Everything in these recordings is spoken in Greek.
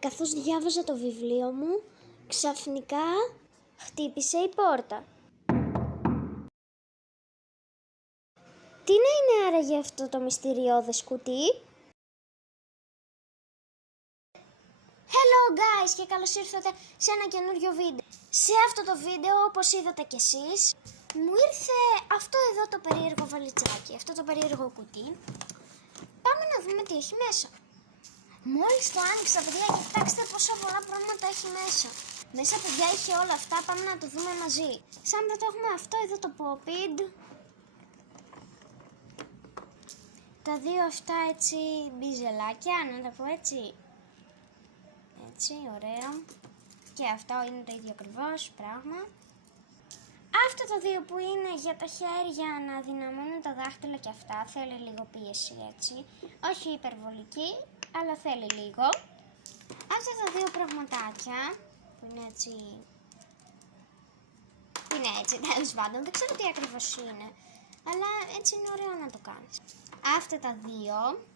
Καθώς διάβαζα το βιβλίο μου, ξαφνικά χτύπησε η πόρτα. Τι να είναι άραγε αυτό το μυστηριώδες κουτί? Hello guys και καλώς ήρθατε σε ένα καινούριο βίντεο. Σε αυτό το βίντεο, όπως είδατε κι εσείς, μου ήρθε αυτό εδώ το περίεργο βαλιτσάκι, αυτό το περίεργο κουτί. Πάμε να δούμε τι έχει μέσα. Μόλις το άνοιξα, παιδιά, κοιτάξτε πόσα πολλά πράγματα έχει μέσα. Μέσα, παιδιά, έχει όλα αυτά, πάμε να το δούμε μαζί. Σαν πρώτο έχουμε αυτό εδώ το Pop-It. Τα δύο αυτά έτσι μπιζελάκια, να τα πω έτσι. Έτσι, ωραία. Και αυτό είναι το ίδιο ακριβώς πράγμα. Αυτά τα δύο που είναι για τα χέρια να δυναμώνουν τα δάχτυλα και αυτά, θέλει λίγο πίεση έτσι. Όχι υπερβολική, αλλά θέλει λίγο. Αυτά τα δύο πραγματάκια που είναι έτσι... τέλος πάντων, δεν ξέρω τι ακριβώς είναι. Αλλά έτσι είναι ωραίο να το κάνεις. Αυτά τα δύο,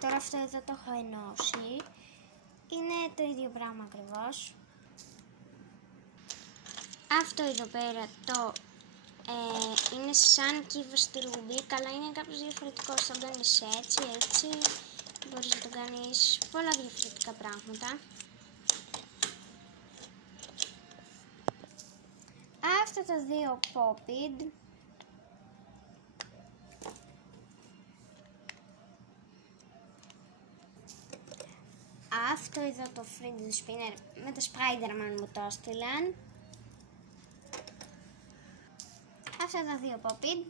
τώρα αυτό εδώ το έχω ενώσει. Είναι το ίδιο πράγμα ακριβώς. Αυτό εδώ πέρα το είναι σαν κύβα στη ρουμπίκ, αλλά είναι κάπως διαφορετικό. Το κάνεις έτσι, έτσι. Μπορείς να το κάνεις πολλά διαφορετικά πράγματα. Αυτά τα δύο Pop-It. Αυτό εδώ το Fidget Spinner με το Spider-Man μου το έστειλαν. Αυτά τα δύο Pop-It.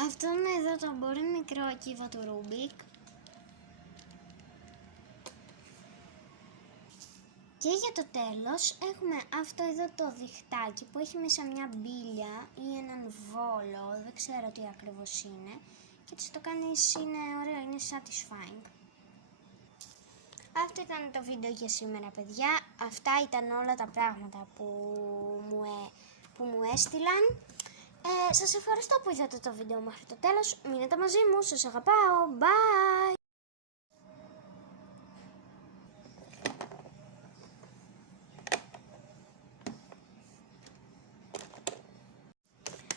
Αυτό είναι εδώ το πολύ μικρό κύβα του Rubik. Και για το τέλος έχουμε αυτό εδώ το διχτάκι που έχει μέσα μια μπίλια ή έναν βόλο, δεν ξέρω τι ακριβώς είναι. Και έτσι το κάνεις, είναι ωραίο, είναι satisfying. Αυτό ήταν το βίντεο για σήμερα, παιδιά. Αυτά ήταν όλα τα πράγματα που μου έστειλαν. Σας ευχαριστώ που είδατε το βίντεο μέχρι το τέλος. Μείνετε μαζί μου, σας αγαπάω. Bye!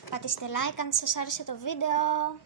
Πατήστε like αν σας άρεσε το βίντεο.